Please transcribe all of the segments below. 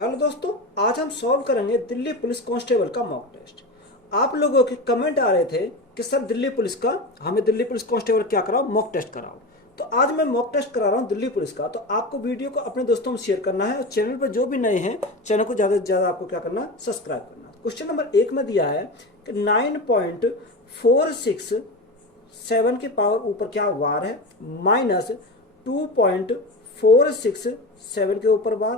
Hello दोस्तों, आज हम सॉल्व करेंगे दिल्ली पुलिस कांस्टेबल का मॉक टेस्ट। आप लोगों के कमेंट आ रहे थे कि सर दिल्ली पुलिस का हमें दिल्ली पुलिस कांस्टेबल क्या कराओ, मॉक टेस्ट कराओ। तो आज मैं मॉक टेस्ट करा रहा हूँ दिल्ली पुलिस का। तो आपको वीडियो को अपने दोस्तों में शेयर करना है और चैनल पर जो भी नए हैं चैनल को ज़्यादा से ज़्यादा आपको क्या करना, सब्सक्राइब करना। क्वेश्चन नंबर 1 में दिया है कि 9.467 की पावर ऊपर क्या वार है, माइनस 2.467 के ऊपर वार,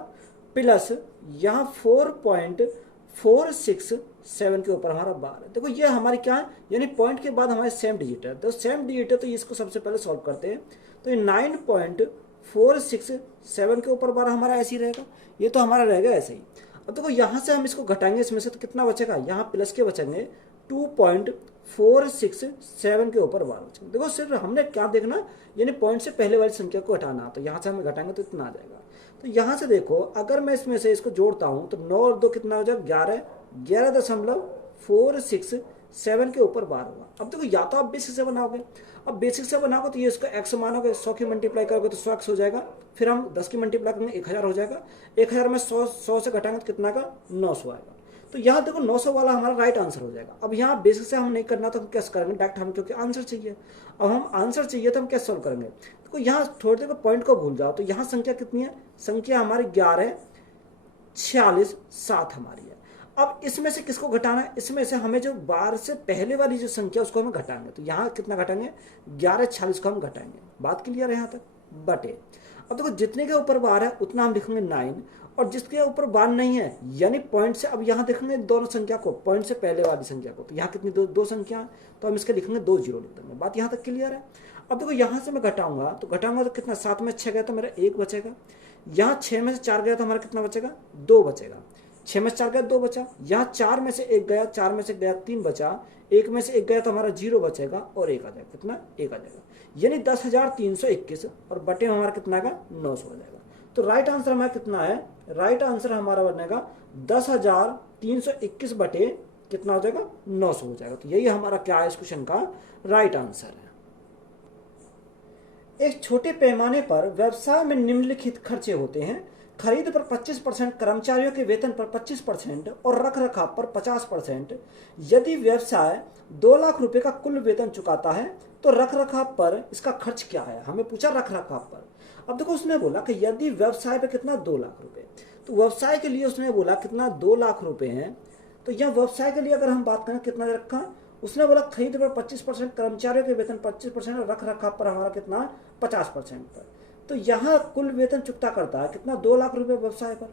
प्लस यहाँ 4.467 के ऊपर हमारा बार है। देखो ये हमारी क्या है, यानी पॉइंट के बाद हमारे सेम डिजिट है। तो सेम डिजिट है तो इसको सबसे पहले सॉल्व करते हैं। तो ये 9.467 के ऊपर बार हमारा ऐसे ही रहेगा, ये तो हमारा रहेगा ऐसे ही। अब देखो यहाँ से हम इसको घटाएंगे, इसमें से तो कितना बचेगा, यहाँ प्लस के बचेंगे 2.467 के ऊपर बार बचेंगे। देखो सिर्फ हमने क्या देखना, यानी पॉइंट से पहले वाली संख्या को हटाना। तो यहाँ से हम घटाएंगे तो इतना आ जाएगा। तो यहाँ से देखो, अगर मैं इसमें से इसको जोड़ता हूँ तो 9 और 2 कितना हो जाएगा, 11, 11.467 के ऊपर बार होगा। अब देखो या तो आप बेसिक से बनाओगे, अब बेसिक से बनाओगे तो ये इसको x मानोगे, 100 की मल्टीप्लाई करोगे तो 100x हो जाएगा। फिर हम 10 की मल्टीप्लाई करेंगे 1000 हो जाएगा। 1000 में 100 से घटाएंगे तो कितना का, 900 आएगा। तो यहाँ देखो 900 वाला हमारा राइट आंसर हो जाएगा। अब यहाँ बेसिक से हम नहीं करना तो हम कैसे करेंगे, डायरेक्ट हम, क्योंकि आंसर चाहिए। अब हम आंसर चाहिए तो हम कैसे सॉल्व करेंगे। देखो यहाँ थोड़ी देर पॉइंट को भूल जाओ। तो यहाँ संख्या कितनी है, संख्या हमारी 11, 46, 7 हमारी है। अब इसमें से किसको घटाना है, इसमें से हमें जो बार से पहले वाली जो संख्या उसको हमें घटाएंगे। तो यहाँ कितना घटाएंगे, 11, 46 को हम घटाएंगे। बात क्लियर है यहाँ तक, बटे। अब देखो जितने के ऊपर बार है उतना हम लिखेंगे 9, और जिसके ऊपर बार नहीं है यानी पॉइंट से, अब यहाँ देखेंगे दोनों संख्या को, पॉइंट से पहले वाली संख्या को। तो यहाँ कितनी, दो संख्या, तो हम इसके लिखेंगे 2 जीरो लिख देंगे। बात यहाँ तक क्लियर है। अब देखो यहाँ से मैं घटाऊंगा तो कितना, 7 में 6 गया तो मेरा 1 बचेगा। यहाँ 6 में से 4 गया तो हमारा कितना बचेगा, 2 बचेगा। 6 में से 4 गया 2 बचा। यहाँ 4 में से 1 गया, 4 में से गया 3 बचा। 1 में से 1 गया तो हमारा 0 बचेगा और 1 आ जाएगा। कितना, 1 आ जाएगा। यानी 10,321 और बटे हमारा कितना का, 900 हो जाएगा। तो राइट आंसर हमारा कितना है, राइट आंसर हमारा बनेगा 10,321 बटे कितना हो जाएगा, 900 हो जाएगा। तो यही हमारा क्या है, इस क्वेश्चन का राइट आंसर है। एक छोटे पैमाने पर व्यवसाय में निम्नलिखित खर्चे होते हैं: खरीद पर 25%, कर्मचारियों के वेतन पर 25% और रखरखाव पर 50%। यदि व्यवसाय 2 लाख रुपए का कुल वेतन चुकाता है तो रखरखाव पर इसका खर्च क्या है। हमें पूछा रखरखाव पर। अब देखो उसने बोला कि यदि व्यवसाय पे कितना, 2 लाख रुपए। तो व्यवसाय के लिए उसने बोला कितना, 2 लाख रुपए हैं। तो यह व्यवसाय के लिए अगर हम बात करें कितना रखा, उसने बोला खरीद पर 25%, कर्मचारियों के वेतन 25% और रख रखाव पर हमारा कितना, 50% पर। तो यहाँ कुल वेतन चुकता करता है कितना, 2 लाख रुपए व्यवसाय पर।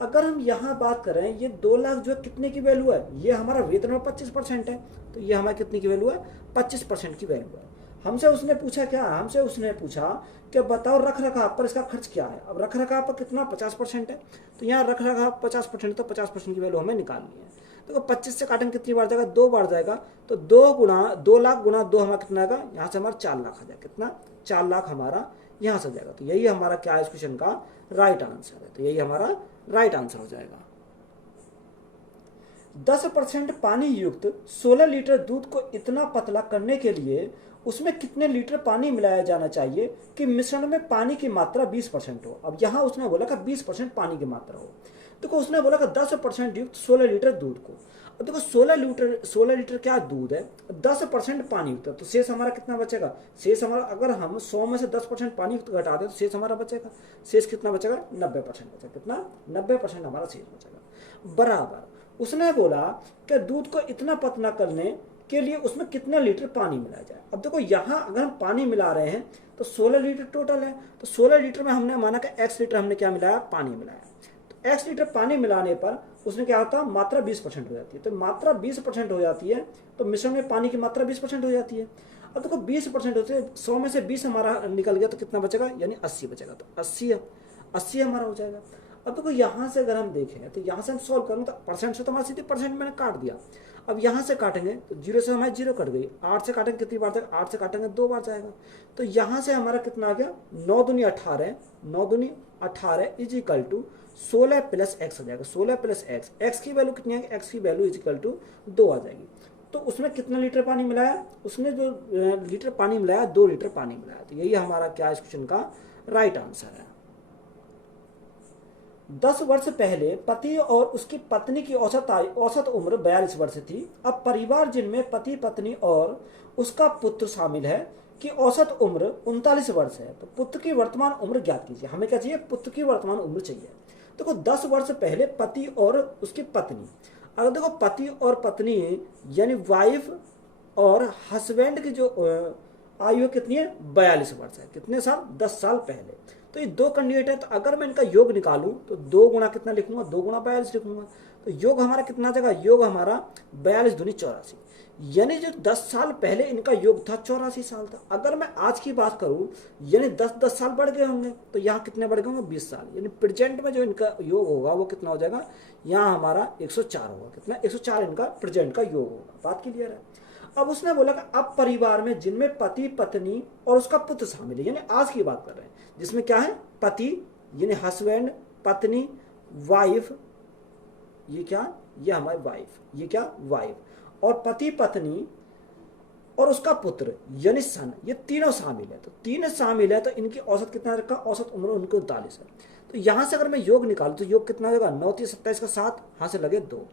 अगर हम यहाँ बात करें, ये 2 लाख जो कितने की वैल्यू है, ये हमारा वेतन में 25% है। तो ये हमारी कितनी की वैल्यू है, 25% की वैल्यू है। हमसे उसने पूछा क्या, हमसे उसने पूछा कि बताओ रख रखाव पर इसका खर्च क्या है। अब रख रखाव पर कितना, 50% है। तो यहाँ रख रखाव 50%, तो 50% की वैल्यू हमें निकालनी है। देखो 25 से काटेंगे कितनी बार जाएगा, 2 बार जाएगा। तो 2 लाख गुना 2 हमारा कितना आएगा, यहाँ से हमारा 4 लाख आ जाएगा। कितना, 4 लाख हमारा यहाँ से जाएगा। तो यही हमारा क्या है, इस क्वेश्चन का राइट आंसर है। तो यही हमारा राइट आंसर हो जाएगा। 10% पानी युक्त 16 लीटर दूध को इतना पतला करने के लिए उसमें कितने लीटर पानी मिलाया जाना चाहिए कि मिश्रण में पानी की मात्रा 20% हो। अब यहाँ उसने बोला कि 20% पानी की मात्रा हो। देखो उसने बोला कि 10% युक्त 16 लीटर दूध को। अब देखो 16 लीटर क्या दूध है, 10% पानी युक्त है। तो शेष हमारा कितना बचेगा, शेष हमारा, अगर हम 100 में से 10% पानी युक्त घटा दें तो शेष हमारा बचेगा, शेष कितना बचेगा, 90% बचेगा। कितना, 90% हमारा शेष बचेगा। बराबर उसने बोला कि दूध को इतना पतला करने के लिए उसमें कितने लीटर पानी मिलाया जाए। अब देखो यहाँ अगर हम पानी मिला रहे हैं तो 16 लीटर टोटल है। तो 16 लीटर में हमने माना कि x लीटर हमने क्या मिलाया, पानी मिलाया। तो x लीटर पानी मिलाने पर उसने क्या होता है, मात्रा 20% हो जाती है। तो मात्रा 20% हो जाती है तो मिश्रण में पानी की मात्रा 20% हो जाती है। अब देखो 20% होते हैं, 100 में से 20 हमारा निकल गया तो कितना बचेगा, यानी 80 बचेगा। तो 80 हमारा हो जाएगा। अब देखो यहाँ से अगर हम देखें तो यहाँ से हम सॉल्व करेंगे तो परसेंट से तो हमारा सीधे परसेंट मैंने काट दिया। अब यहाँ से काटेंगे तो 0 से हमारी 0 कट गई। 8 से काटेंगे कितनी बार तक, 8 से काटेंगे 2 बार जाएगा। तो यहाँ से हमारा कितना आ गया, 9 दूनी 18, 9 दूनी 18 is equal to 16 plus X हो जाएगा। 16 प्लस एक्स, एक्स की वैल्यू कितनी है, एक्स की वैल्यू इज इक्वल टू 2 आ जाएगी। तो उसमें कितना लीटर पानी मिलाया, उसने जो लीटर पानी मिलाया, 2 लीटर पानी मिलाया। तो यही हमारा क्या इस क्वेश्चन का राइट आंसर है। 10 वर्ष पहले पति और उसकी पत्नी की औसत उम्र 42 वर्ष थी। अब परिवार जिनमें पति पत्नी और उसका पुत्र शामिल है की औसत उम्र 39 वर्ष है। तो पुत्र की वर्तमान उम्र ज्ञात कीजिए। हमें क्या चाहिए? पुत्र की वर्तमान उम्र चाहिए। देखो 10 वर्ष पहले पति और उसकी पत्नी, अगर देखो पति और पत्नी यानी वाइफ और हस्बैंड की जो आयु कितनी है? 42 वर्ष है। कितने साल? 10 साल पहले। तो ये दो कैंडिडेट है, तो अगर मैं इनका योग निकालूं तो 2 गुणा कितना लिखूंगा? 2 गुणा 42 लिखूंगा। तो योग हमारा कितना जाएगा? योग हमारा 42 दूनी 84, यानी जो 10 साल पहले इनका योग था 84 साल था। अगर मैं आज की बात करूं यानी 10 साल बढ़ गए होंगे, तो यहाँ कितने बढ़ गए होंगे? 20 साल। यानी प्रेजेंट में जो इनका योग होगा वो कितना हो जाएगा? यहाँ हमारा 104 होगा। कितना? 104 इनका प्रेजेंट का योग होगा। बात क्लियर है? अब उसने बोला कि अब परिवार में जिनमें पति पत्नी और उसका पुत्र शामिल है, यानी आज की बात कर रहे हैं, जिसमें क्या है? पति यानी हस्बैंड, पत्नी, वाइफ, ये क्या? ये हमारी वाइफ, ये क्या? वाइफ, और पति पत्नी और उसका पुत्र यानी सन, ये तीनों शामिल है। तो तीन शामिल है, तो इनकी औसत कितना रखा? औसत उम्र उनकी 39 है। तो यहां से अगर मैं योग निकालू तो योग कितना होगा? 9 3 27 का 7, यहां से लगे 2,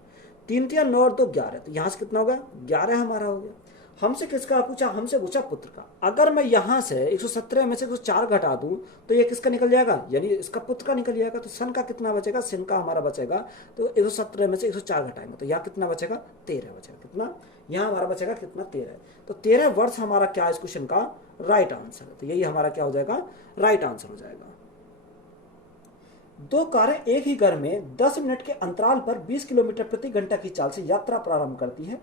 3 3 9 और 2 11। तो यहां से कितना होगा? 11 हमारा हो गया। हमसे किसका पूछा? हमसे पूछा पुत्र का। अगर मैं यहां से 117 में से 104 घटा दूं तो ये किसका निकल जाएगा? यानी इसका पुत्र का निकल जाएगा। तो सन का कितना बचेगा? सन का हमारा बचेगा, तो 117 में से 104 घटाएंगे तो यहाँ कितना बचेगा? 13 बचेगा। कितना? यहाँ हमारा बचेगा कितना? 13। तो 13 वर्ष हमारा क्या है इस क्वेश्चन का? Right answer. तो यही हमारा क्या हो जाएगा? राइट आंसर हो जाएगा। 2 कारें एक ही घर में 10 मिनट के अंतराल पर 20 किलोमीटर प्रति घंटा की चाल से यात्रा प्रारंभ करती है।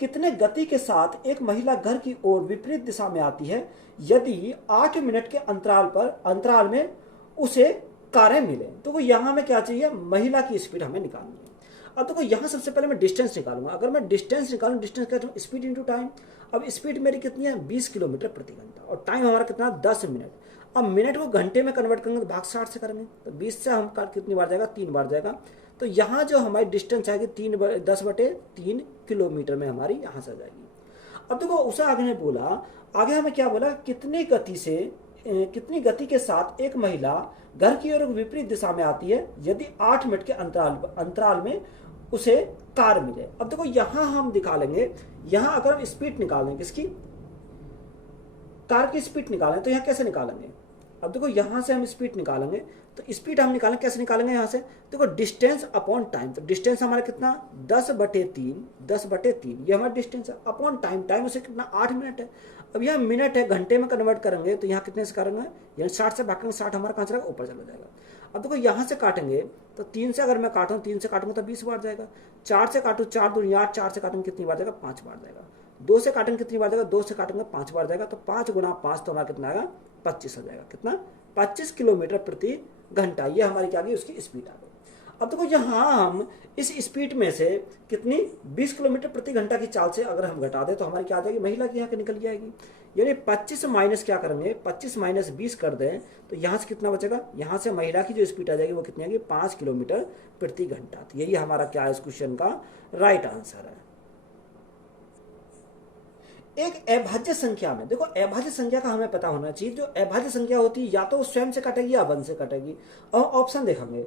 कितने गति के साथ एक महिला घर की ओर विपरीत दिशा में आती है यदि 8 मिनट के अंतराल में उसे कारें मिले? तो वो यहाँ में क्या चाहिए? महिला की स्पीड हमें निकालनी है। अब देखो यहाँ सबसे पहले मैं डिस्टेंस निकालूंगा। अगर मैं डिस्टेंस निकालूं, डिस्टेंस कहता हूँ स्पीड इंटू टाइम। अब स्पीड मेरी कितनी है? 20 किलोमीटर प्रति घंटा, और टाइम हमारा कितना? 10 मिनट। अब मिनट को घंटे में कन्वर्ट करेंगे तो भाग 60 से करेंगे, तो 20 से हम कितनी बार जाएगा? 3 बार जाएगा। तो यहाँ जो हमारी डिस्टेंस आएगी 10/3 किलोमीटर में हमारी यहाँ से आ जाएगी। अब देखो उसे आगे ने बोला, आगे हमें क्या बोला? कितनी गति के साथ एक महिला घर की ओर विपरीत दिशा में आती है यदि 8 मिनट के अंतराल में उसे कार मिले। अब देखो यहाँ हम दिखा लेंगे, यहाँ अगर हम स्पीड निकालें किसकी? कार की स्पीड निकालें, तो यहाँ कैसे निकालेंगे? अब देखो यहाँ से हम स्पीड निकालेंगे, तो स्पीड हम निकालें कैसे निकालेंगे? यहाँ से देखो डिस्टेंस अपॉन टाइम। तो डिस्टेंस हमारा कितना? 10/3 ये हमारा डिस्टेंस है, अपॉन टाइम। टाइम उसे कितना? 8 मिनट है। अब यह मिनट है, घंटे में कन्वर्ट करेंगे तो यहाँ कितने से करेंगे? यानी 60 से भागेंगे, 60 हमारा कहाँ चलेगा? ऊपर चला जाएगा। अब देखो यहाँ से काटेंगे तो 3 से अगर मैं काटूँ, 3 से काटूंगा तो 20 बार जाएगा। 4 से काटूँ, 4 दूनी 8, 4 से काटूंगे कितनी बार जाएगा? 5 बार जाएगा। 2 से काटेंगे कितनी बार जाएगा? 2 से काटूंगा 5 बार जाएगा। तो 5 गुना 5 तो हमारा कितना आएगा? 25 हो जाएगा। कितना? 25 किलोमीटर प्रति घंटा। ये हमारी क्या आ गई? उसकी स्पीड आ गई। अब देखो यहाँ हम इस स्पीड में से कितनी? 20 किलोमीटर प्रति घंटा की चाल से अगर हम घटा दें तो हमारी क्या आ जाएगी? महिला की यहाँ की निकल जाएगी। यानी 25 माइनस क्या करेंगे? 25 माइनस 20 कर दें तो यहाँ से कितना बचेगा? यहाँ से महिला की जो स्पीड आ जाएगी वो कितनी आएगी? 5 किलोमीटर प्रति घंटा। तो यही हमारा क्या है इस क्वेश्चन का राइट आंसर है। एक अभाज्य संख्या में, देखो अभाज्य संख्या का हमें पता होना चाहिए। जो अभाज्य संख्या होती है या तो वो स्वयं से कटेगी या 1 से कटेगी। और ऑप्शन देखेंगे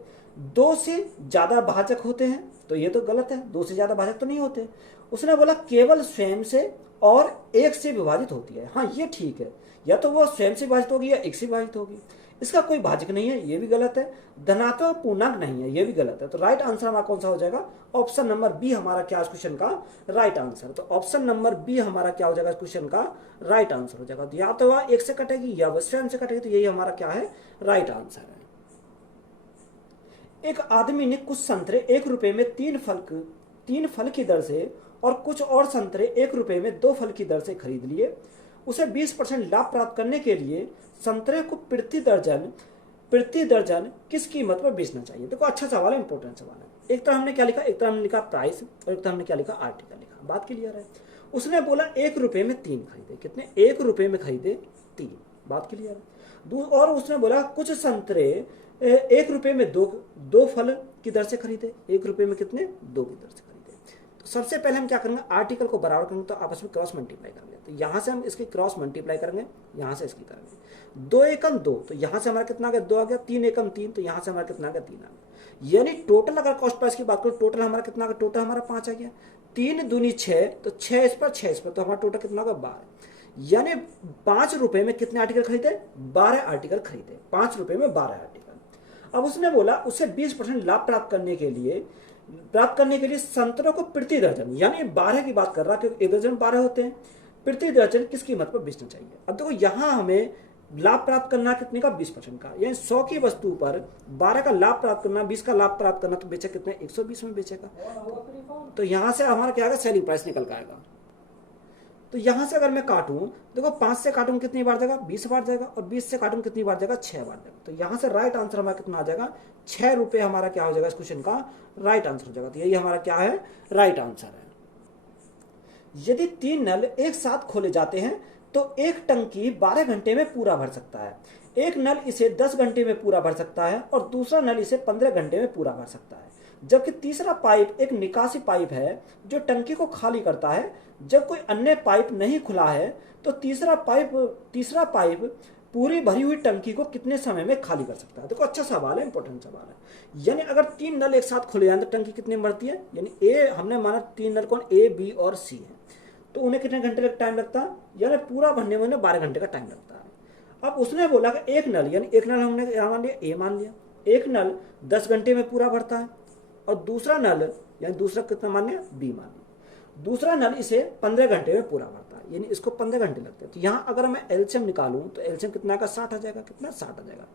2 से ज्यादा भाजक होते हैं, तो ये तो गलत है, 2 से ज्यादा भाजक तो नहीं होते। उसने बोला केवल स्वयं से और 1 से विभाजित होती है। हाँ ये ठीक है, या तो वो स्वयं से विभाजित होगी या 1 से विभाजित होगी। इसका कोई भाजक नहीं है, ये भी गलत है। धनात्मक पूर्णांक नहीं है, ये भी गलत है। तो राइट आंसर हमारा कौन सा हो जाएगा? ऑप्शन नंबर बी हमारा क्या इस क्वेश्चन का राइट आंसर। तो ऑप्शन नंबर बी हमारा क्या हो जाएगा इस क्वेश्चन का राइट आंसर हो जाएगा। तो या तो वह 1 से कटेगी या वह स्वयं से कटेगी। तो यही हमारा क्या है? राइट आंसर है। एक आदमी ने कुछ संतरे 1 रुपए में 3 फल की दर से और कुछ और संतरे 1 रुपए में 2 फल की दर से खरीद लिए। उसे 20% लाभ प्राप्त करने के लिए संतरे को प्रति दर्जन किस कीमत पर बेचना चाहिए? देखो अच्छा सवाल है, इंपॉर्टेंट सवाल है। एक तरह हमने क्या लिखा? एक तरह हमने लिखा प्राइस और एक तरह हमने क्या लिखा? आर्टिकल लिखा। बात क्लियर है? उसने बोला 1 रुपए में 3 खरीदे। कितने? 1 रुपए में खरीदे 3। बात क्लियर है? और उसने बोला कुछ संतरे 1 रुपए में 2 फल की दर से खरीदे। 1 रुपए में कितने? 2 की दर से खरीदे। तो सबसे पहले हम क्या करेंगे? आर्टिकल को बराबर करेंगे तो आपस में क्रॉस मल्टीप्लाई करेंगे। तो यहाँ से हम इसकी क्रॉस मल्टीप्लाई करेंगे, यहाँ से इसकी करेंगे। 2 एकम 2, तो यहाँ से हमारा कितना आ गया? 2 आ गया। 3 एकम 3, तो यहाँ से हमारा कितना आ गया? 3 आ गया। यानी टोटल अगर कॉस्ट प्राइस की बात करो, टोटल हमारा कितना, टोटल हमारा 5 आ गया, 3 दूनी 6, तो 6 इस पर 6 इस पर, तो हमारा टोटल कितना होगा 12। यानी 5 रुपए में कितने आर्टिकल खरीदे, 12 आर्टिकल खरीदे, 5 रुपए में 12 आर्टिकल। अब उसने बोला उसे 20% लाभ प्राप्त करने के लिए संतरों को प्रति दर्जन, यानी 12 की बात कर रहा है क्योंकि एक दर्जन 12 होते हैं, प्रति दर्जन किस कीमत पर बेचना चाहिए। अब देखो यहाँ हमें लाभ प्राप्त करना कितने का, 20% का, यानी 100 की वस्तु पर 12 का लाभ प्राप्त करना, 20 का लाभ प्राप्त करना, तो बेचा कितने, 120 में बेचेगा। तो यहां से हमारा क्या आएगा, सेलिंग प्राइस निकल का आएगा। तो यहां से अगर मैं काटूं, देखो 5 से काटूं कितनी बार जाएगा, 20 बार जाएगा, और 20 से काटूं कितनी बार जाएगा, 6 बार जाएगा। तो यहां से राइट आंसर हमारा कितना आ जाएगा, 6 रुपए हमारा क्या हो जाएगा, इस क्वेश्चन का राइट आंसर हो जाएगा। तो यही हमारा क्या है, राइट आंसर है। यदि 3 नल एक साथ खोले जाते हैं तो एक टंकी 12 घंटे में पूरा भर सकता है। एक नल इसे 10 घंटे में पूरा भर सकता है और दूसरा नल इसे 15 घंटे में पूरा भर सकता है। जबकि तीसरा पाइप एक निकासी पाइप है जो टंकी को खाली करता है। जब कोई अन्य पाइप नहीं खुला है तो तीसरा पाइप पूरी भरी हुई टंकी को कितने समय में खाली कर सकता है। देखो अच्छा सवाल है, इंपॉर्टेंट सवाल है। यानी अगर 3 नल एक साथ खुले जाए तो टंकी कितने में भरती है, यानी ए हमने माना 3 नल कौन, ए बी और सी है, तो उन्हें कितने घंटे का टाइम लगता है, यानी पूरा भरने में उन्हें 12 घंटे का टाइम लगता है। अब उसने बोला कि एक नल, यानी एक नल हमने यहाँ मान लिया, ए मान लिया, एक नल 10 घंटे में पूरा भरता है और दूसरा नल, यानी दूसरा कितना मान लिया, बी मान लिया, दूसरा नल इसे 15 घंटे में पूरा भरता है, यानी इसको 15 घंटे लगते हैं। तो यहाँ अगर मैं एलसीएम निकालूं तो एलसीएम कितना का, 60 आ जाएगा, कितना 60 आ जाएगा,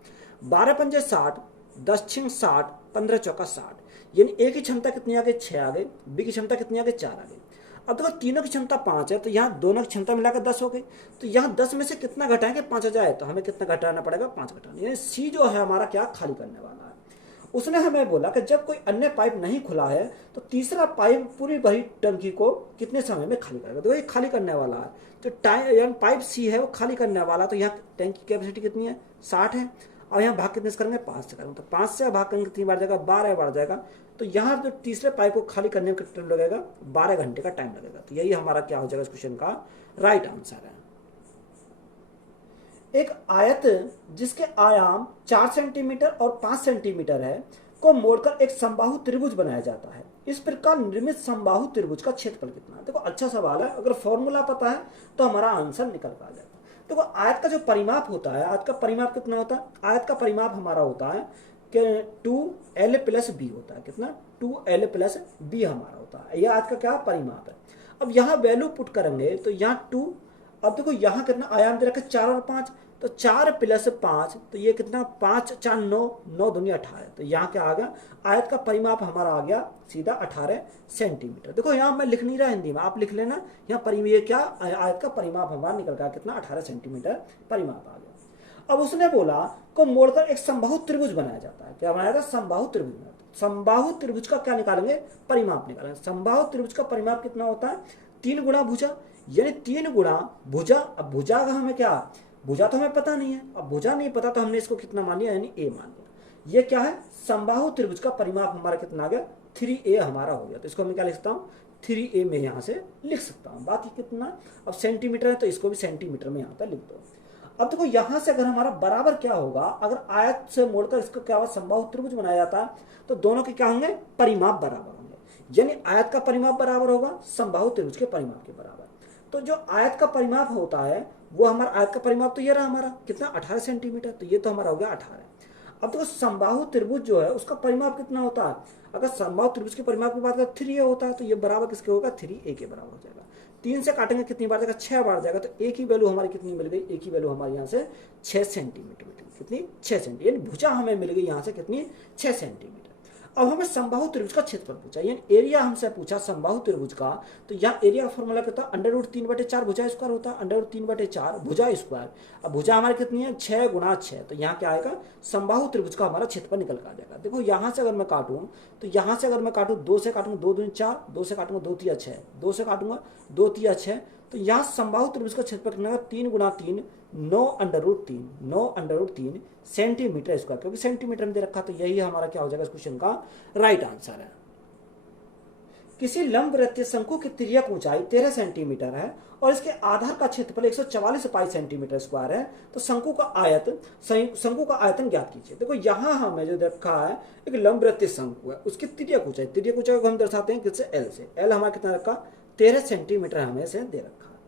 12 पंजे 60, 10 छिंग 60, 15 चौका 60, यानी ए की क्षमता कितनी आ गई, 6 आ गई, बी की क्षमता कितनी आ गई, 4 आ गई। अब देखो तीनों की क्षमता 5 है, तो यहाँ दोनों की क्षमता मिलाकर 10 हो गई, तो यहाँ 10 में से कितना घटाएंगे, 5 आ जाए, तो हमें कितना घटाना पड़ेगा, 5 घटाना, यानी सी जो है हमारा क्या खाली करने वाला है। उसने हमें बोला कि जब कोई अन्य पाइप नहीं खुला है तो तीसरा पाइप पूरी भरी टंकी को कितने समय में खाली करेगा। तो ये खाली करने वाला है, तो टाइम यानी पाइप सी है वो खाली करने वाला, तो यहाँ टैंक की कैपेसिटी कितनी है, 60 है। और यहाँ भाग कितने से करेंगे, 5 से करेंगे, तो 5 से भाग करेंगे कितनी बार जाएगा, 12 बार जाएगा। तो यहाँ जो तीसरे पाइप को खाली करने में कितना टाइम लगेगा, 12 घंटे का टाइम लगेगा। तो यही हमारा क्या हो जाएगा इस क्वेश्चन का राइट आंसर है। एक आयत जिसके आयाम 4 सेंटीमीटर और 5 सेंटीमीटर है को मोड़कर एक समबाहु त्रिभुज बनाया जाता है। इस प्रकार निर्मित समबाहु त्रिभुज का क्षेत्रफल कितना है। देखो अच्छा सवाल है, अगर फॉर्मूला पता है तो हमारा आंसर निकल कर आ जाएगा। देखो आयत का जो परिमाप होता है, आयत का परिमाप कितना होता है, आयत का परिमाप हमारा होता है कि 2l + b होता है, कितना 2l + b हमारा होता है, यह आयत का क्या परिमाप है। अब यहाँ वैल्यू पुट करेंगे तो यहाँ 2, अब देखो यहाँ कितना आयाम दे रखा है 4 और 5, तो 4 + 5, तो ये कितना 5 4 9, 9 दूनी 18, तो यहाँ क्या आ गया, आयत का परिमाप हमारा आ गया सीधा 18 सेंटीमीटर। देखो यहाँ मैं लिख नहीं रहा हिंदी में, आप लिख लेना, यहाँ ये क्या आयत का परिमाप हमारा निकल गया कितना 18 सेंटीमीटर परिमाप आ गया। अब उसने बोला को मोड़कर एक समबाहु त्रिभुज बनाया जाता है, क्या बनाया था, समबाहु त्रिभुज। समबाहु त्रिभुज का क्या निकालेंगे, परिमाप निकालेंगे। समबाहु त्रिभुज का परिमाप कितना होता है, 3 गुणा भुजा, यानी 3 गुणा भुजा। अब भुजा का हमें क्या, भुजा तो हमें पता नहीं है, अब भुजा नहीं पता तो हमने इसको कितना मान लिया, यानी ए मान लिया। ये क्या है, समबाहु त्रिभुज का परिमाप हमारा कितना आ गया, 3a हमारा हो गया। तो इसको मैं क्या लिख सकता हूँ, 3a में यहाँ से लिख सकता हूँ। बात ही कितना, अब सेंटीमीटर है तो इसको भी सेंटीमीटर में यहाँ पर लिख दो। अब देखो यहाँ से अगर हमारा बराबर क्या होगा, अगर आयत से मोड़कर इसको क्या होगा, समबाहु त्रिभुज बनाया जाता है, तो दोनों के क्या होंगे, परिमाप बराबर होंगे, यानी आयत का परिमाप बराबर होगा समबाहु त्रिभुज के परिमाप के बराबर। तो जो आयत का परिमाप होता है वो हमारा, आयत का परिमाप तो ये रहा हमारा कितना 18 सेंटीमीटर, तो ये तो हमारा हो गया 18। अब देखो समबाहु त्रिभुज जो है उसका परिमाप कितना होता है, अगर समबाहु त्रिभुज के परिमाप की बात करें 3a होता है, तो ये बराबर किसके होगा, 3a के बराबर हो जाएगा। 3 से काटेंगे कितनी बार जाएगा, 6 बार जाएगा, तो a की वैल्यू हमारी कितनी मिल गई, a की वैल्यू हमारे यहाँ से 6 सेंटीमीटर मिल गई, कितनी 6 सेंटीमीटर, यानी भुजा हमें मिल गई यहाँ से कितनी 6 सेंटीमीटर। अब हमें समबाहु त्रिभुज का क्षेत्रफल पूछा, यानी एरिया हमसे पूछा समबाहु त्रिभुज का, तो यहाँ एरिया का फॉर्मूला कितना, √3/4 भुजा स्क्वायर होता है, √3/4 भुजा स्क्वायर। अब भुजा हमारी कितनी है, 6 × 6, तो यहाँ क्या आएगा, समबाहु त्रिभुज का हमारा क्षेत्रफल निकल कर आ जाएगा। देखो यहाँ से अगर मैं काटूं, तो यहाँ से अगर मैं काटूं 2 से काटूंगा 2 दूनी 4, 2 से काटूंगा 2 3 6, 2 से काटूंगा 2 3 6, तो यहाँ समबाहु त्रिभुज का क्षेत्रफल कितना, 3 × 3 9√3 सेंटीमीटर स्क्वायर, क्योंकि सेंटीमीटर में दे रखा, तो यही हमारा क्या हो जाएगा इस क्वेश्चन का राइट आंसर है। किसी लंबवृत्तीय शंकु की तिर्यक ऊंचाई 13 सेंटीमीटर है और इसके आधार का क्षेत्रफल 144 पाई सेंटीमीटर स्क्वायर है, तो शंकु का आयतन ज्ञात कीजिए। देखो यहाँ हमें जो रखा है एक लंबवृत्तीय शंकु है, उसकी तिर्यक ऊंचाई को हम दर्शाते हैं किससे, एल से। एल हमारा कितना रखा, 13 सेंटीमीटर हमें से दे रखा है।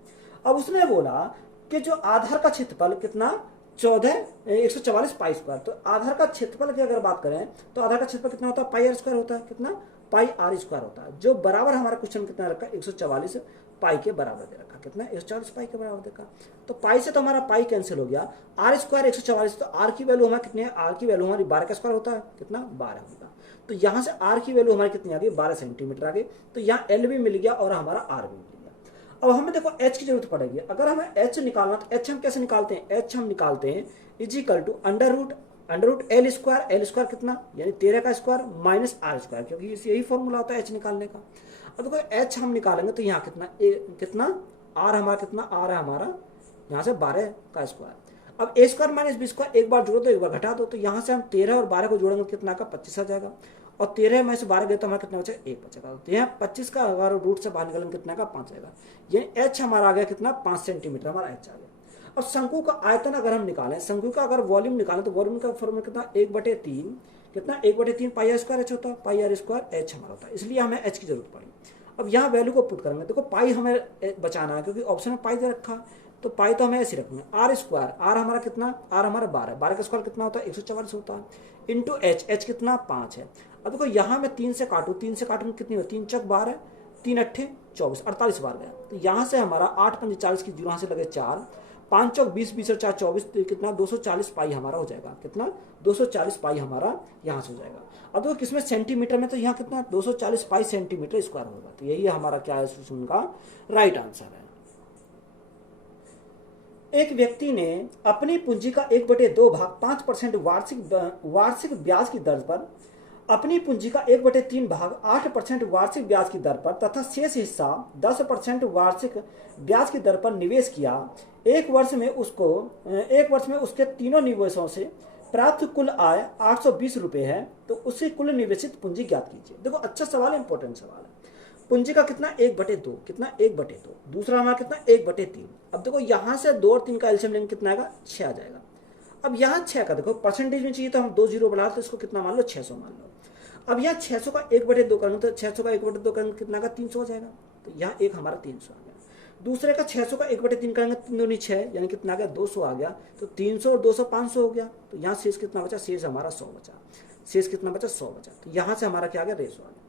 अब उसने बोला कि जो आधार का क्षेत्रफल कितना, 144 पाई स्क्वायर। तो आधार का क्षेत्रफल की अगर बात करें तो आधार का क्षेत्रफल कितना होता है, पाई आर स्क्वायर होता है। कितना, पाई आर स्क्वायर होता है, जो बराबर हमारा क्वेश्चन कितना रखा, 144 पाई के बराबर दे रखा। कितना, 144 पाई के बराबर देखा। तो पाई से तो हमारा पाई कैंसिल हो गया, आर स्क्वायर 144, तो आर की वैल्यू हमारी कितनी है, आर की वैल्यू हमारी 12 का स्क्वायर होता है। कितना, 12 होगा। तो यहाँ से आर की वैल्यू हमारी कितनी आ गई, 12 सेंटीमीटर आ गई। तो यहाँ एल भी मिल गया और हमारा आर भी मिल गया। अब हमें देखो एच की जरूरत पड़ेगी। अगर हमें एच निकालना तो एच हम कैसे निकालते हैं, एच हम निकालते हैं is equal to under root L square कितना, यानी 13 का स्क्वायर माइनस आर स्क्वायर, क्योंकि यही फॉर्मूला होता है एच निकालने का। अब देखो एच हम निकालेंगे तो यहाँ कितना आर हमारा कितना, आर है हमारा यहाँ से 12 का स्क्वायर। अब ए स्क्वायर माइनस बी स्क्वायर एक बार जोड़ो तो एक बार घटा दो, तो यहाँ से हम 13 और 12 को जोड़ेंगे कितना का 25 आ जाएगा। और 13 में से 12 गए तो हमारा कितना बचेगा, 1 बचेगा। तो यहाँ 25 का अगर रूट से बाहर निकालेंगे कितना का 5 आएगा। यानी एच हमारा आ गया कितना, 5 सेंटीमीटर हमारा एच आ गया। अब शंकु का आयतन अगर हम निकालें, शंकु का अगर वॉल्यूम निकालें तो वॉल्यूम का फॉर्मूला कितना, 1/3 कितना, 1/3 पाई आर स्क्वायर एच होता है, पाई आर स्क्वायर एच हमारा होता है, इसलिए हमें एच की जरूरत पड़ी। अब यहाँ वैल्यू को पुट करेंगे, देखो पाई हमें बचाना है क्योंकि ऑप्शन में पाई दे रखा, तो पाई तो हमें ऐसे रखेंगे। आर स्क्वायर, आर हमारा कितना, आर हमारा 12 का स्क्वायर कितना होता है, 144 होता है, इंटू एच कितना 5 है। अब देखो यहाँ मैं 3 से काटूँ कितनी हो, 3 चौक 12, 3 अट्ठे 24, 48 बार गया। तो यहाँ से हमारा 8 पंजे 40 की 0 यहाँ से लगे 4, 5 चौक 20, 20 और 4 24, तो कितना 240 पाई हमारा हो जाएगा। कितना, 240 पाई हमारा यहाँ से हो जाएगा। अब देखो किसमें, सेंटीमीटर में, तो यहाँ कितना 240 पाई सेंटीमीटर स्क्वायर होगा। तो यही हमारा क्या है, उनका राइट आंसर है। एक व्यक्ति ने अपनी पूंजी का 1/2 भाग 5% वार्षिक ब्याज की दर पर, अपनी पूंजी का 1/3 भाग 8% वार्षिक ब्याज की दर पर तथा शेष हिस्सा 10% वार्षिक ब्याज की दर पर निवेश किया। एक वर्ष में उसके तीनों निवेशों से प्राप्त कुल आय 820 रुपये है, तो उसकी कुल निवेशित पूंजी ज्ञात कीजिए। देखो अच्छा सवाल है, इंपॉर्टेंट सवाल है। पूंजी का कितना, 1/2, कितना 1/2, दूसरा हमारा कितना 1/3। अब देखो यहाँ से 2 और 3 का एलसीएम लेंगे कितना आएगा, 6 आ जाएगा। अब यहाँ 6 का देखो परसेंटेज में चाहिए तो हम 2 जीरो बढ़ा, तो इसको कितना मान लो, 600 मान लो। अब यहाँ 600 का 1/2 करेंगे तो 600 का 1/2 करेंगे कितना का 300 हो जाएगा। तो यहाँ एक हमारा 300 आ गया। दूसरे का 600 का 1/3 करेंगे, 3 दूनी 6, यानी कितना आ गया 200 आ गया। तो 300 और 200 500 हो गया। तो यहाँ शेष कितना बचा, शेष हमारा 100 बचा। शेष कितना बचा, 100 बचा। तो यहाँ से हमारा क्या आ गया, रेशो आ गया।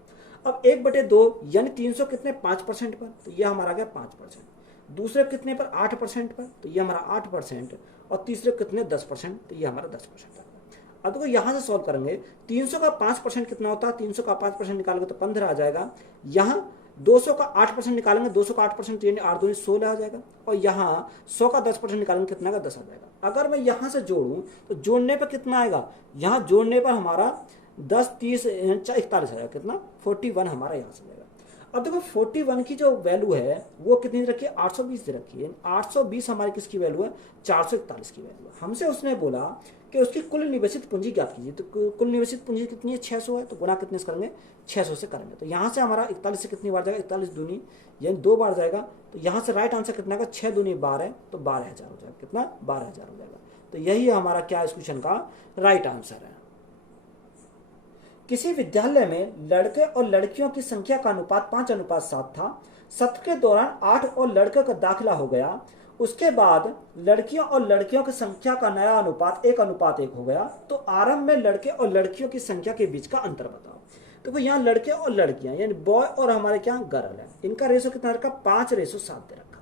अब 1/2 यानी 300 कितने 5% पर, तो ये हमारा आ गया 5%। दूसरे कितने पर, 8% पर, तो ये हमारा 8%। और तीसरे कितने 10%, तो ये हमारा 10% आ गया। अब देखो यहाँ से सॉल्व करेंगे, 300 का 5% कितना होता है, 300 का 5% निकालेंगे तो 15 आ जाएगा। यहाँ 200 का 8% निकालेंगे, 200 का 8% यानी 8 दूनी 16 आ जाएगा। और यहाँ 100 का 10% निकालेंगे कितना का 10 आ जाएगा। अगर मैं यहाँ से जोड़ूं तो जोड़ने पर कितना आएगा, यहाँ जोड़ने पर हमारा 10 30 41 आएगा। कितना 41 हमारा यहाँ से जाएगा। अब देखो 41 की जो वैल्यू है वो कितनी रखी है, 820 रखी है। 820 हमारी किसकी वैल्यू है, 441 की वैल्यू है। हमसे उसने बोला कि उसकी कुल निवेशित पूंजी ज्ञात कीजिए। तो कुल निवेशित पूंजी कितनी है, 600 है। तो गुना कितने से करेंगे, 600 से करेंगे। तो यहाँ से हमारा 41 से कितनी बार जाएगा, 41 दूनी यानी 2 बार जाएगा। तो यहाँ से राइट आंसर कितना का, 6 दूनी 12, तो 12,000 हो जाएगा। कितना 12,000 हो जाएगा। तो यही हमारा क्या इस क्वेश्चन का राइट आंसर है। किसी विद्यालय में लड़के और लड़कियों की संख्या का अनुपात 5:7 था। सत्र के दौरान 8 और लड़कों का दाखिला हो गया। उसके बाद लड़कियों और लड़कियों की संख्या का नया अनुपात 1:1 हो गया। तो आरंभ में लड़के और लड़कियों की संख्या के बीच का अंतर बताओ। तो यहाँ लड़के और लड़कियां यानी बॉय और हमारे क्या गर्ल है, इनका रेशो कितना रखा, 5:7 दे रखा।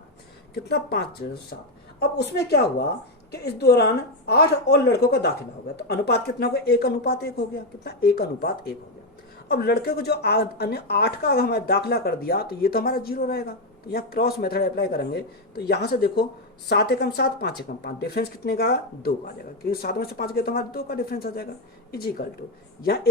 कितना 5:7। अब उसमें क्या हुआ कि इस दौरान 8 और लड़कों का दाखिला हो गया। तो अनुपात कितना हो गया, 1:1 हो गया। कितना 1:1 हो गया। अब लड़के को जो अन्य 8 का हमें दाखिला कर दिया तो ये तो हमारा 0 रहेगा। तो यहाँ क्रॉस मेथड अप्लाई करेंगे तो यहाँ से देखो 7 एकम 7, 5 एकम 5, डिफरेंस कितने का 2 का आ जाएगा, क्योंकि 7 में से 5 गया तो हमारा 2 का डिफरेंस आ जाएगा। इजिकल टू यहाँ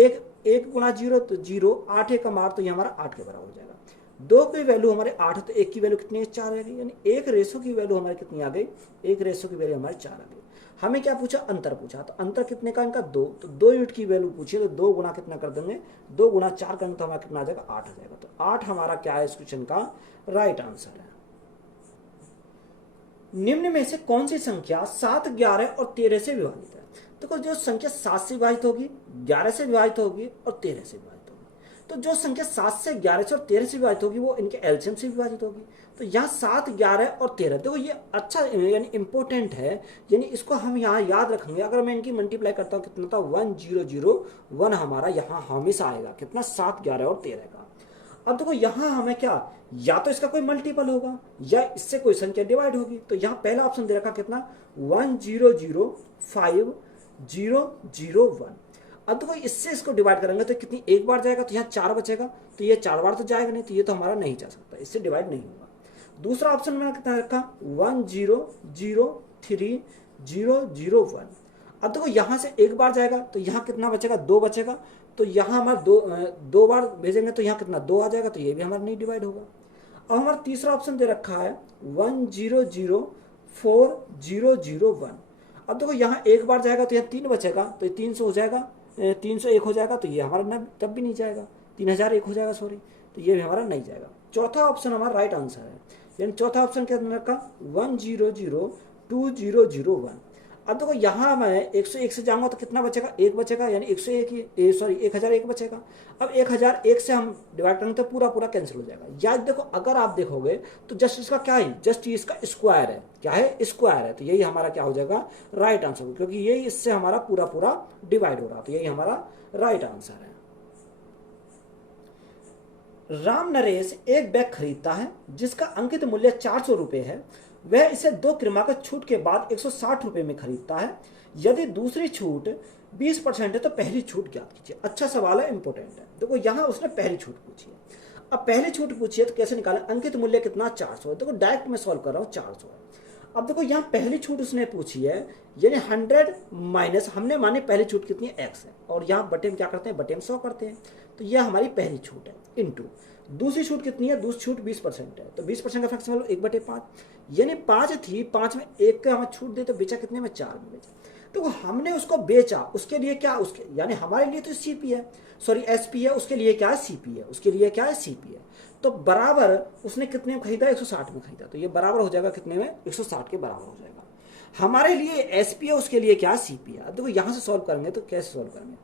1 गुणा 0 तो 0, 8 एकम 8 तो ये हमारा 8 के बराबर हो जाएगा। 2 की वैल्यू हमारे 8 है तो 1 की वैल्यू कितनी है, 4 आ गई। यानी 1 रेशो की वैल्यू हमारी कितनी आ गई, 1 रेशो की वैल्यू हमारी 4 आ गई। हमें क्या पूछा, अंतर पूछा, तो अंतर कितने का इनका 2, तो 2 यूनिट की वैल्यू पूछी है, तो 2 गुना कितना कर देंगे, 2 गुना 4 करेंगे तो हमारा कितना आ जाएगा, 8 आ जाएगा। तो 8 हमारा क्या है इस क्वेश्चन का राइट आंसर है। निम्न में से कौन सी संख्या 7, 11 और 13 से विभाजित है? देखो जो संख्या 7 से विभाजित होगी, 11 से विभाजित होगी और 13 से विभाजित होगी, तो जो संख्या 7 से 11 से और 13 से विभाजित होगी वो इनके एलसीएम से विभाजित होगी। तो यहाँ 7, 11 और 13, देखो ये अच्छा यानी इंपॉर्टेंट है, यानी इसको हम यहाँ याद रखेंगे। अगर मैं इनकी मल्टीप्लाई करता हूँ कितना था, 1001 हमारा यहाँ हमेशा आएगा कितना, 7, 11 और 13 का। अब देखो यहाँ हमें क्या, या तो इसका कोई मल्टीपल होगा या इससे कोई संख्या डिवाइड होगी। तो यहाँ पहला ऑप्शन दे रखा कितना, 1005,001। अब देखो इससे इसको डिवाइड करेंगे तो कितनी, एक बार जाएगा तो यहाँ 4 बचेगा, तो ये 4 बार तो जाएगा नहीं, तो ये तो हमारा नहीं जा सकता, इससे डिवाइड नहीं होगा। दूसरा ऑप्शन मैंने कितना रखा, 1003,001। अब देखो यहाँ से एक बार जाएगा तो यहाँ कितना बचेगा, 2 बचेगा, तो यहाँ हमारा दो बार भेजेंगे तो यहाँ कितना 2 आ जाएगा, तो ये भी हमारा नहीं डिवाइड होगा। अब हमारा तीसरा ऑप्शन दे रखा है 1004,001। अब देखो यहाँ एक बार जाएगा तो यहाँ 3 बचेगा, तो ये 300 हो जाएगा, 301 हो जाएगा, तो ये हमारा तब भी नहीं जाएगा, 3001 हो जाएगा सॉरी, तो ये भी हमारा नहीं जाएगा। चौथा ऑप्शन हमारा राइट आंसर है, यानी चौथा ऑप्शन क्या रखा, 1002,001। अब देखो यहाँ मैं 101 से जाऊंगा तो कितना बचेगा, 1 बचेगा, यानी 101 सॉरी 1001 बचेगा। अब 1001 से हम डिवाइड करेंगे तो पूरा पूरा कैंसिल हो जाएगा। या देखो अगर आप देखोगे तो जस्ट इसका क्या है, जस्ट इसका स्क्वायर है, क्या है, स्क्वायर है, तो यही हमारा क्या हो जाएगा राइट आंसर, क्योंकि यही इससे हमारा पूरा पूरा डिवाइड हो रहा, तो यही हमारा राइट आंसर है। राम नरेश एक बैग खरीदता है जिसका अंकित मूल्य 400 रुपये है। वह इसे 2 क्रमागत छूट के बाद 160 रुपये में खरीदता है। यदि दूसरी छूट 20% है तो पहली छूट ज्ञात कीजिए। अच्छा सवाल है, इंपॉर्टेंट है। देखो यहाँ उसने पहली छूट पूछी है। अब पहली छूट पूछी है तो कैसे निकालें, अंकित मूल्य कितना 400 है। देखो डायरेक्ट में सॉल्व कर रहा हूँ, 400 है। अब देखो यहाँ पहली छूट उसने पूछी है, यानी 100 माइनस हमने मानी पहली छूट कितनी है, x है, और यहाँ बटे में क्या करते हैं, बटे में 100 करते हैं, तो यह हमारी पहली छूट है। इनटू दूसरी छूट कितनी है, दूसरी छूट 20% है, तो 20% का फ्रैक्शन वैल्यू 1/5, यानी 5 थी, 5 में 1 का हम छूट दे तो बेचा कितने में, 4 में बेचा। तो हमने उसको बेचा, उसके लिए क्या, उसके यानी हमारे लिए तो सीपी है, सॉरी एसपी है, उसके लिए क्या है, सीपी है, उसके लिए क्या है, सीपी है। तो बराबर उसने कितने में खरीदा, 160 में खरीदा, तो ये बराबर हो जाएगा कितने में, 160 के बराबर हो जाएगा। हमारे लिए एसपी है, उसके लिए क्या है, सीपी है। अब देखो यहाँ से सॉल्व करेंगे तो कैसे सॉल्व करेंगे,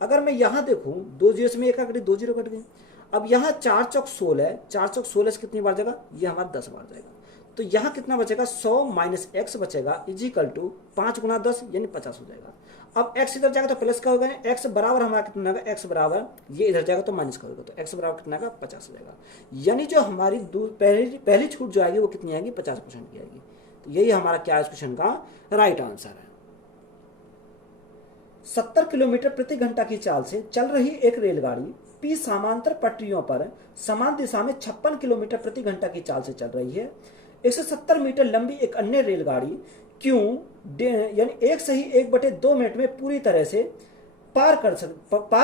अगर मैं यहाँ देखूँ 2 जीरो से में 1 कट गई, 2 जीरो कट गई। अब यहाँ 4 चौक 16, 4 चौक 16 से कितनी बार जाएगा, ये हमारा 10 बार जाएगा, तो यहाँ कितना बचेगा, 100 माइनस एक्स बचेगा इजिकल टू 5 गुना 10 यानी 50 हो जाएगा। अब x इधर जाएगा तो प्लस का होगा, x बराबर हमारा कितना होगा, x बराबर ये इधर जाएगा तो माइनस का होगा, तो x बराबर कितना होगा, 50 हो जाएगा। यानी जो हमारी पहली छूट जो आएगी वो कितनी आएगी, 50% की आएगी। तो यही हमारा क्या है इस क्वेश्चन का राइट आंसर है। 70 किलोमीटर प्रति घंटा की चाल से चल रही एक रेलगाड़ी P समांतर पटरियों पर समान दिशा में 56 किलोमीटर प्रति घंटा की चाल से चल रही है। 170 मीटर लंबी एक अन्य रेलगाड़ी Q यानी 1 सही 1/2 मिनट में पूरी तरह से पार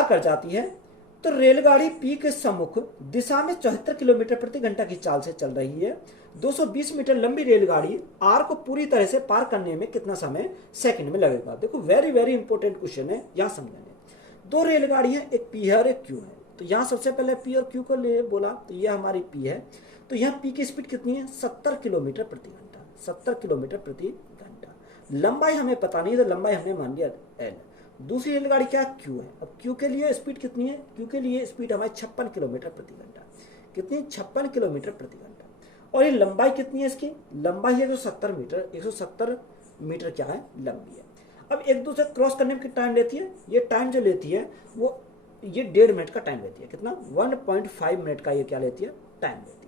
कर जाती है। तो रेलगाड़ी P के सम्मुख दिशा में 74 किलोमीटर प्रति घंटा की चाल से चल रही है। 220 मीटर लंबी रेलगाड़ी R को पूरी तरह से पार करने में कितना समय सेकंड में लगेगा। देखो वेरी वेरी इंपॉर्टेंट क्वेश्चन है, यहाँ समझेंगे। 2 रेलगाड़ी है, एक P है और एक Q है। तो यहाँ सबसे पहले P और Q को ले बोला, तो ये हमारी P है। तो यहाँ P की स्पीड कितनी है, 70 किलोमीटर प्रति घंटा, 70 किलोमीटर प्रति घंटा। लंबाई हमें पता नहीं, तो लंबाई हमने मान लिया L। दूसरी रेलगाड़ी क्या, Q है। अब Q के लिए स्पीड कितनी है, Q के लिए स्पीड हमारी 56 किलोमीटर प्रति घंटा, कितनी, 56 किलोमीटर प्रति घंटा। और ये लंबाई कितनी है, इसकी लंबाई है 170 मीटर, 170 मीटर क्या है, लंबी है। अब एक दूसरे क्रॉस करने में टाइम लेती है, ये टाइम जो लेती है वो ये 1.5 मिनट का टाइम लेती है, कितना, 1.5 मिनट का ये क्या लेती है, टाइम लेती है।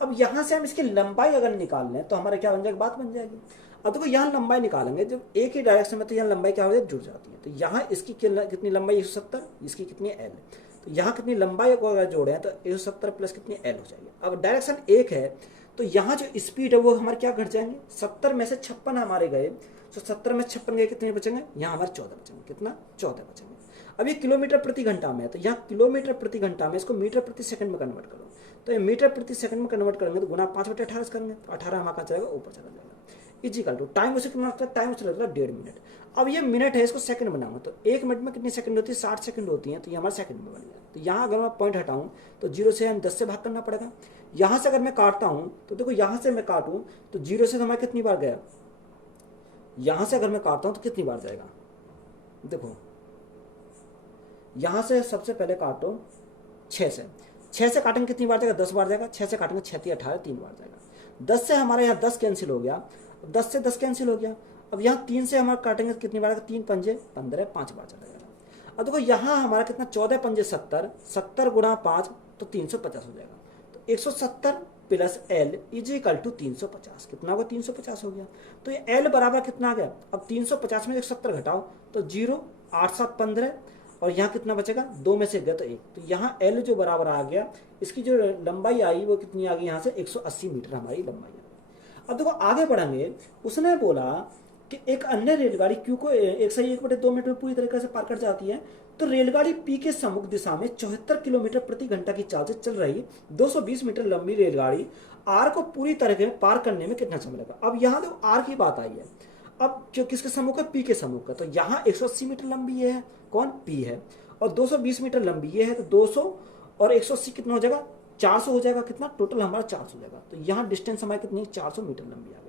अब यहाँ से हम इसकी लंबाई अगर निकाल लें तो हमारा क्या बन जाएगा, बात बन जाएगी। अब देखो यहाँ लंबाई निकालेंगे जब एक ही डायरेक्शन में, तो यहाँ लंबाई क्या हो जाए, जुड़ जाती है। तो यहाँ इसकी कितनी लंबाई, 170, इसकी कितनी L, तो यहाँ कितनी लंबाई को अगर जोड़े तो 170 प्लस कितनी L हो जाएगी। अब डायरेक्शन एक है तो यहाँ जो स्पीड है वो हमारे क्या घट जाएंगे, 70 में से 56 हमारे गए, तो 70 में 56 गए, कितने बचेंगे, यहाँ हमारे 14 बचेंगे, कितना, 14 बचेंगे। अब ये किलोमीटर प्रति घंटा में है, तो यहाँ किलोमीटर प्रति घंटा में इसको मीटर प्रति सेकंड में कन्वर्ट करो, तो ये मीटर प्रति सेकंड में कन्वर्ट करेंगे तो गुना 5/18 करेंगे, तो 18 हमारा चलेगा ऊपर चला जाएगा। इजिकल टू टाइम उसे कितना लगता है, टाइम उसे लगता है 1.5 मिनट। अब ये मिनट है, इसको सेकंड बनाऊंगा तो 1 मिनट में कितनी सेकंड होती है, 60 सेकंड होती है, तो ये हमारा सेकंड में बन गया। तो यहाँ अगर मैं पॉइंट हटाऊं तो 0 से हम 10 से भाग करना पड़ेगा। यहाँ से अगर मैं काटता हूँ तो देखो यहाँ से मैं काटूँ तो 0 से हमारा कितनी बार गया, यहाँ से अगर मैं काटता हूँ तो कितनी बार जाएगा, देखो यहाँ से सबसे पहले काटो 6 से काटेंगे कितनी बार जाएगा, 10 बार जाएगा। 6 से काटेंगे 6 3 18 3 बार जाएगा। 10 से हमारे यहाँ 10 कैंसिल हो गया, 10 से 10 कैंसिल हो गया। अब यहाँ 3 से हमारा काटेंगे कितनी बार, 3 पंजे 15, 5 बार चला जाएगा। अब देखो यहाँ हमारा कितना 14 पंजे 70, 70 गुणा 5 तो 350 हो जाएगा। तो 170 plus L is equal to 350, कितना होगा 350 हो गया। तो ये एल बराबर कितना आ गया, अब 350 में 170 घटाओ तो 0, 8 7 15 और यहाँ कितना बचेगा, 2 में से गया तो 1। तो यहाँ एल जो बराबर आ गया, इसकी जो लंबाई आई वो कितनी आ गई, यहाँ से 180 मीटर हमारी लंबाई आई। अब देखो आगे बढ़ेंगे, उसने बोला कि एक अन्य रेलगाड़ी क्यू को 1/1/2 मिनट में पूरी तरीके से पार कर जाती है, तो रेलगाड़ी पी के सम्मुख दिशा में 74 किलोमीटर प्रति घंटा की चाल से चल रही 220 मीटर लंबी रेलगाड़ी आर को पूरी तरह से पार करने में कितना समय लगा। अब यहाँ देखो आर की बात आई है, अब जो किसके सम्मुख है, पी के सम्मुख का। तो यहाँ 180 मीटर लंबी ये है, कौन, पी है, और 220 मीटर लंबी ये है। तो 200 और 180 कितना हो जाएगा, 400 हो जाएगा। कितना टोटल हमारा 400 हो जाएगा। तो यहाँ डिस्टेंस हमारी कितनी, 400 मीटर लंबी आ गई।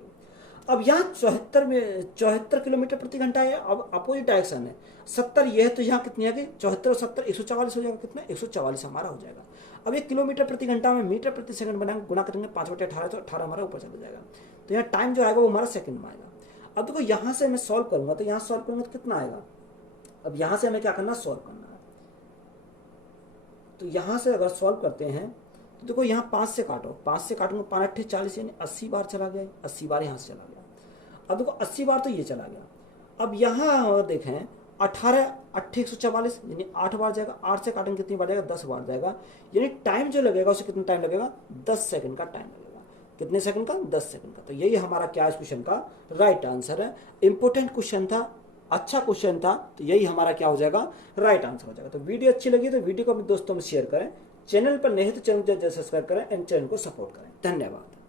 अब यहाँ 74 किलोमीटर प्रति घंटा है, अब अपोजिट डायरेक्शन है। 70 ये है, तो यहाँ कितनी आ गई, 74 और 70 144 हो जाएगा। कितना, 144 हमारा हो जाएगा। अब ये किलोमीटर प्रति घंटा में मीटर प्रति सेकंड बनाएंगे, गुणा करेंगे 5/18 तो 18 हमारा ऊपर चला जाएगा। तो यहाँ टाइम जो आएगा वो हमारा सेकंड में आएगा। अब देखो यहाँ से मैं सॉल्व करूंगा, तो यहाँ सॉल्व करूंगा तो कितना आएगा। अब यहाँ से हमें क्या करना, सॉल्व करना है। तो यहाँ से अगर सॉल्व करते हैं तो देखो यहाँ 5 से काटो, 5 से काटूंगा 5 8 40 यानी 80 बार चला गया, 80 बार यहाँ से चला गया। अब देखो 80 बार तो ये चला गया। अब यहाँ देखें 18 8 144 यानी 8 बार जाएगा। 8 से काटेंगे कितनी बार जाएगा, 10 बार जाएगा। यानी टाइम जो लगेगा उसे कितना टाइम लगेगा, 10 सेकंड का टाइम लगेगा। कितने सेकंड का, 10 सेकंड का। तो यही हमारा क्या इस क्वेश्चन का राइट आंसर है। इंपोर्टेंट क्वेश्चन था, अच्छा क्वेश्चन था, तो यही हमारा क्या हो जाएगा, राइट आंसर हो जाएगा। तो वीडियो अच्छी लगी तो वीडियो को अपने दोस्तों में शेयर करें, चैनल पर नहीं तो चैनल को सब्सक्राइब करें एंड चैनल को सपोर्ट करें। धन्यवाद।